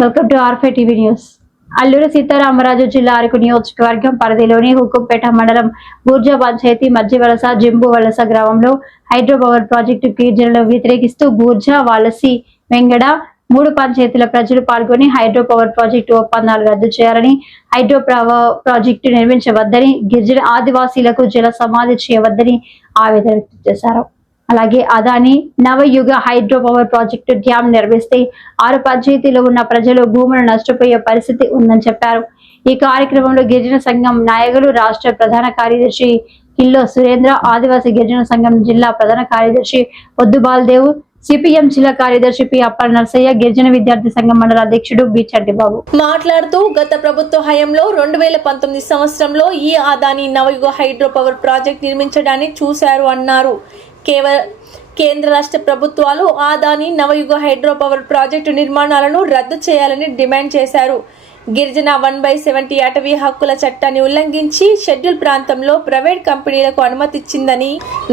Welcome to R five TV news. Alluri Sitaramaraju జిల్లా అరకు నియోజకవర్గం పరిధిలోని హుకుంపేట మండలం బూర్జా పంచాయతీ మధ్యవలస జంబు వలస గ్రామంలో హైడ్రో పవర్ ప్రాజెక్టు గిరిజనులను వ్యతిరేకిస్తూ బూర్జా వాలసి వెంగడ 3 పంచాయతీల ప్రజలు పాల్గొని హైడ్రో పవర్ ప్రాజెక్టు ఒప్పందాలు రద్దు చేయాలని, హైడ్రో ప్రాజెక్టు నిర్మించవద్దని, గిరిజన ఆదివాసీలకు జల సమాధి చేయవద్దని ఆవేదన వ్యక్తం చేశారు. అలాగే అదాని నవయుగ హైడ్రో పవర్ ప్రాజెక్టు డ్యాం నిర్మిస్తే 6 పంచాయతీలో ఉన్న ప్రజలు భూములు నష్టపోయే పరిస్థితి ఉందని చెప్పారు. ఈ కార్యక్రమంలో గిరిజన సంఘం నాయకులు, రాష్ట్ర ప్రధాన కార్యదర్శి కిల్లో సురేంద్ర, ఆదివాసీ గిరిజన సంఘం జిల్లా ప్రధాన కార్యదర్శి పొద్దు బాలదేవ్, సిపిఎం జిల్లా కార్యదర్శి పి అప్పల నర్సయ్య, గిరిజన విద్యార్థి సంఘం మండల అధ్యక్షుడు బి చంటిబాబు మాట్లాడుతూ గత ప్రభుత్వ హయాంలో 2019 సంవత్సరంలో ఈ అదాని నవయుగ హైడ్రో పవర్ ప్రాజెక్ట్ నిర్మించడాన్ని చూశారు అన్నారు. కేంద్ర రాష్ట్ర ప్రభుత్వాలు అదాని నవయుగ హైడ్రో పవర్ ప్రాజెక్టు నిర్మాణాలను రద్దు చేయాలని డిమాండ్ చేశారు. గిరిజన 1/70 అటవీ హక్కుల చట్టాన్ని ఉల్లంఘించి షెడ్యూల్ ప్రాంతంలో ప్రైవేట్ కంపెనీలకు అనుమతిచ్చిందని,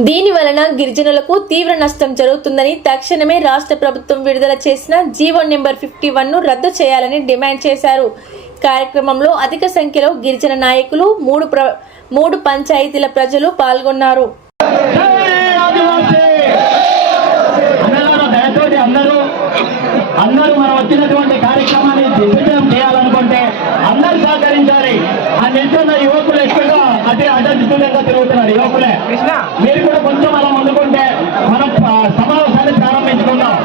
దీని వలన గిరిజనులకు తీవ్ర నష్టం జరుగుతుందని తక్షణమే రాష్ట్ర ప్రభుత్వం విడుదల చేసిన జీవో నెంబర్ 51ను రద్దు చేయాలని డిమాండ్ చేశారు. కార్యక్రమంలో అధిక సంఖ్యలో గిరిజన నాయకులు, 3 పంచాయతీల ప్రజలు పాల్గొన్నారు. అందరూ మనం వచ్చినటువంటి కార్యక్రమాన్ని దిగ్విజయం చేయాలనుకుంటే అందరూ సహకరించాలి. ఆ నిల్చున్న యువకులు ఎక్కువగా అడ్డంగా తిరుగుతున్నారు. యువకులే మీరు కూడా కొంచెం అలా ముందుకుంటే మనం సమావేశాన్ని ప్రారంభించుకుందాం.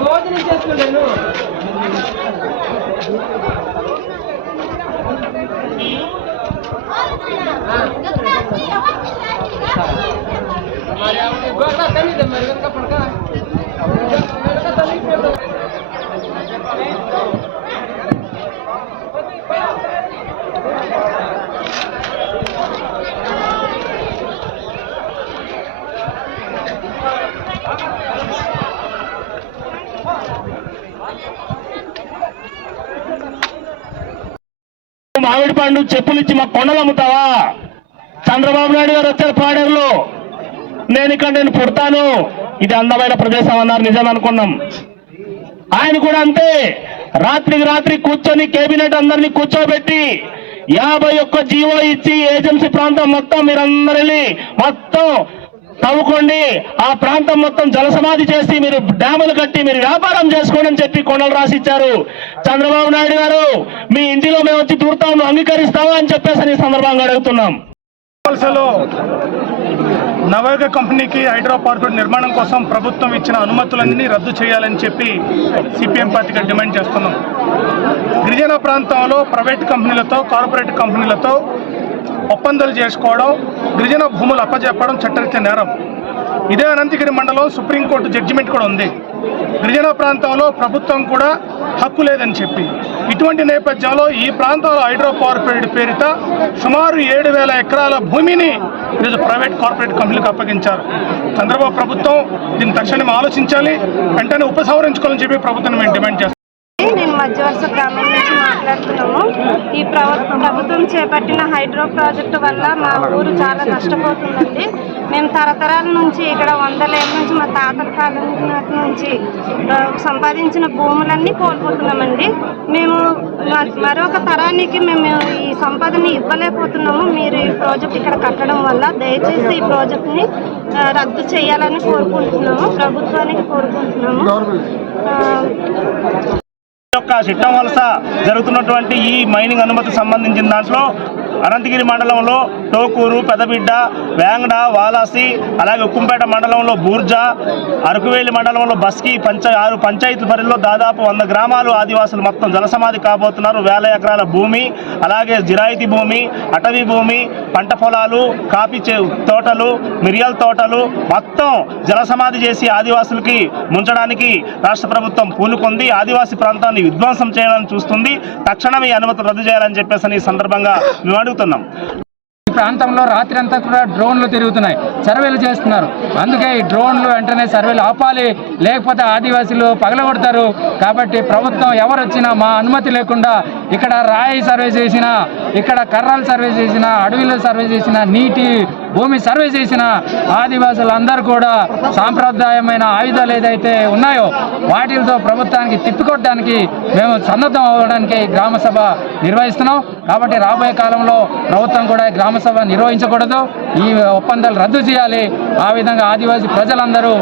భోజనం చేసుకుంటాను. మామిడి పండు చెప్పులిచ్చి మా కొండలు అమ్ముతావా? చంద్రబాబు నాయుడు గారు వచ్చారు పాడేరులో, నేను పుడతాను, ఇది అందమైన ప్రదేశం అన్నారు. నిజం అనుకున్నాం. ఆయన కూడా అంతే, రాత్రికి రాత్రి కూర్చొని కేబినెట్ అందరినీ కూర్చోబెట్టి 51 జీవో ఇచ్చి ఏజెన్సీ ప్రాంతం మొత్తం మీరందరూ వెళ్ళి మొత్తం తవ్వుకోండి, ఆ ప్రాంతం మొత్తం జలసమాధి చేసి మీరు డ్యాములు కట్టి మీరు వ్యాపారం చేసుకోండి అని చెప్పి కొండలు రాసిచ్చారు. చంద్రబాబు నాయుడు గారు, మీ ఇంటిలో మేము వచ్చి దూరుతాము, అంగీకరిస్తామా అని చెప్పేసి ఈ సందర్భంగా అడుగుతున్నాం. నవయుగ కంపెనీకి హైడ్రో పవర్ నిర్మాణం కోసం ప్రభుత్వం ఇచ్చిన అనుమతులన్నీ రద్దు చేయాలని చెప్పి సిపిఎం పార్టీగా డిమాండ్ చేస్తున్నాం. గిరిజన ప్రాంతంలో ప్రైవేట్ కంపెనీలతో, కార్పొరేట్ కంపెనీలతో ఒప్పందాలు చేసుకోవడం, గిరిజన భూములు అప్పజెప్పడం చట్టరీత్యా నేరం. ఇదే అనంతగిరి మండలం సుప్రీంకోర్టు జడ్జిమెంట్ కూడా ఉంది. గిరిజన ప్రాంతంలో ప్రభుత్వం కూడా హక్కు లేదని చెప్పి, ఇటువంటి నేపథ్యంలో ఈ ప్రాంతంలో హైడ్రో పవర్ పేరిట సుమారు 7,000 ఎకరాల భూమిని ఈరోజు ప్రైవేట్ కార్పొరేట్ కంపెనీలకు అప్పగించారు. చంద్రబాబు ప్రభుత్వం దీన్ని తక్షణం ఆలోచించాలి, వెంటనే ఉపసంహరించుకోవాలని చెప్పి ప్రభుత్వం మేము డిమాండ్ చేస్తాం. నేను మధ్యవలస గ్రామం నుంచి మాట్లాడుతున్నాము. ఈ ప్రభుత్వం చేపట్టిన హైడ్రో ప్రాజెక్టు వల్ల మా ఊరు చాలా నష్టపోతుందండి. మేము తరతరాల నుంచి ఇక్కడ 100 ఏళ్ళ నుంచి మా తాతల కాలం నుంచి సంపాదించిన భూములన్నీ కోల్పోతున్నామండి. మేము మరొక తరానికి మేము ఈ సంపదని ఇవ్వలేకపోతున్నాము. మీరు ఈ ప్రాజెక్ట్ ఇక్కడ కట్టడం వల్ల దయచేసి ఈ ప్రాజెక్ట్ని రద్దు చేయాలని కోరుకుంటున్నాము, ప్రభుత్వానికి కోరుకుంటున్నాము. సిట్టం వలస జరుగుతున్నటువంటి ఈ మైనింగ్ అనుమతి సంబంధించిన దాంట్లో అనంతగిరి మండలంలో టోకూరు, పెదబిడ్డ, వేంగడ, వాలాసి, అలాగే ఉక్కుంపేట మండలంలో బూర్జా, అరకువేలి మండలంలో బస్కి 6 పంచాయతీల పరిధిలో దాదాపు 100 గ్రామాలు ఆదివాసులు మొత్తం జలసమాధి కాబోతున్నారు. 1000 ఎకరాల భూమి, అలాగే జిరాయితీ భూమి, అటవీ భూమి, పంట పొలాలు, కాఫీ తోటలు, మిరియాల తోటలు మొత్తం జలసమాధి చేసి ఆదివాసులకి ముంచడానికి రాష్ట్ర ప్రభుత్వం పూనుకుంది. ఆదివాసీ ప్రాంతాన్ని విధ్వంసం చేయాలని చూస్తుంది. తక్షణమే ఈ అనుమతులు రద్దు చేయాలని చెప్పేసి ఈ సందర్భంగా మేము అడుగుతున్నాం. ప్రాంతంలో రాత్రి అంతా కూడా డ్రోన్లు తిరుగుతున్నాయి, సర్వేలు చేస్తున్నారు. అందుకే ఈ డ్రోన్లు వెంటనే సర్వేలు ఆపాలి, లేకపోతే ఆదివాసీలు పగలగొడతారు. కాబట్టి ప్రభుత్వం ఎవరు వచ్చినా మా అనుమతి లేకుండా ఇక్కడ రాయి సర్వే చేసినా, ఇక్కడ కర్రలు సర్వే చేసినా, అడవిలో సర్వే చేసినా, నీటి భూమి సర్వే చేసిన ఆదివాసులందరూ కూడా సాంప్రదాయమైన ఆయుధాలు ఏదైతే ఉన్నాయో వాటితో ప్రభుత్వానికి తిప్పికొట్టడానికి మేము సన్నద్ధం అవ్వడానికి గ్రామ సభ నిర్వహిస్తున్నాం. కాబట్టి రాబోయే కాలంలో ప్రభుత్వం కూడా గ్రామ సభ నిర్వహించకూడదు, ఈ ఒప్పందాలు రద్దు చేయాలి. ఆ విధంగా ఆదివాసీ ప్రజలందరూ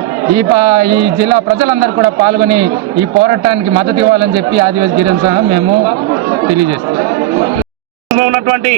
ఈ జిల్లా ప్రజలందరూ కూడా పాల్గొని ఈ పోరాటానికి మద్దతు ఇవ్వాలని చెప్పి ఆదివాసీ గిరిజన సంఘం మేము తెలియజేస్తాం. ఉన్నటువంటి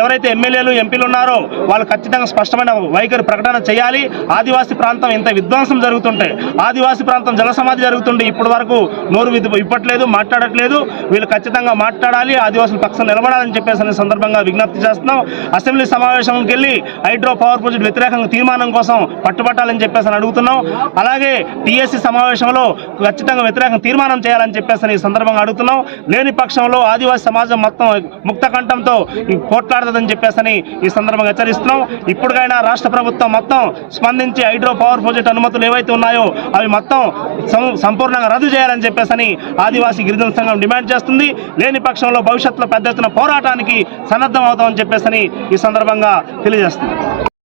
ఎవరైతే ఎమ్మెల్యేలు ఎంపీలు ఉన్నారో వాళ్ళు ఖచ్చితంగా స్పష్టమైన వైఖరి ప్రకటన చేయాలి. ఆదివాసీ ప్రాంతం ఇంత విధ్వంసం జరుగుతుంటే, ఆదివాసీ ప్రాంతం జలసమాధి జరుగుతుంటే ఇప్పటి వరకు నోరు ఇప్పట్లేదు, మాట్లాడట్లేదు. వీళ్ళు ఖచ్చితంగా మాట్లాడాలి, ఆదివాసుల పక్షం నిలబడాలని చెప్పేసి సందర్భంగా విజ్ఞప్తి చేస్తున్నాం. అసెంబ్లీ సమావేశంకి వెళ్ళి హైడ్రో పవర్ ప్రాజెక్ట్ వ్యతిరేకంగా తీర్మానం కోసం పట్టుబట్టాలని చెప్పేసి అడుగుతున్నాం. అలాగే టీఎస్సీ సమావేశంలో ఖచ్చితంగా వ్యతిరేకంగా తీర్మానం చేయాలని చెప్పేసి ఈ సందర్భంగా అడుగుతున్నాం. లేని పక్షంలో ఆదివాసీ సమాజం మొత్తం ముక్త కంఠంతో పోట్లాడుతుందని చెప్పేసి ఈ సందర్భంగా హెచ్చరిస్తున్నాం. ఇప్పటికైనా రాష్ట్ర ప్రభుత్వం మొత్తం స్పందించి హైడ్రో పవర్ ప్రాజెక్ట్ అనుమతులు ఏవైతే ఉన్నాయో అవి మొత్తం సంపూర్ణంగా రద్దు చేయాలని చెప్పేసి ఆదివాసీ గిరిజన సంఘం డిమాండ్ చేస్తుంది. లేని పక్షంలో భవిష్యత్తులో పెద్ద ఎత్తున పోరాటానికి సన్నద్ధం అవుతామని చెప్పేసి ఈ సందర్భంగా తెలియజేస్తుంది.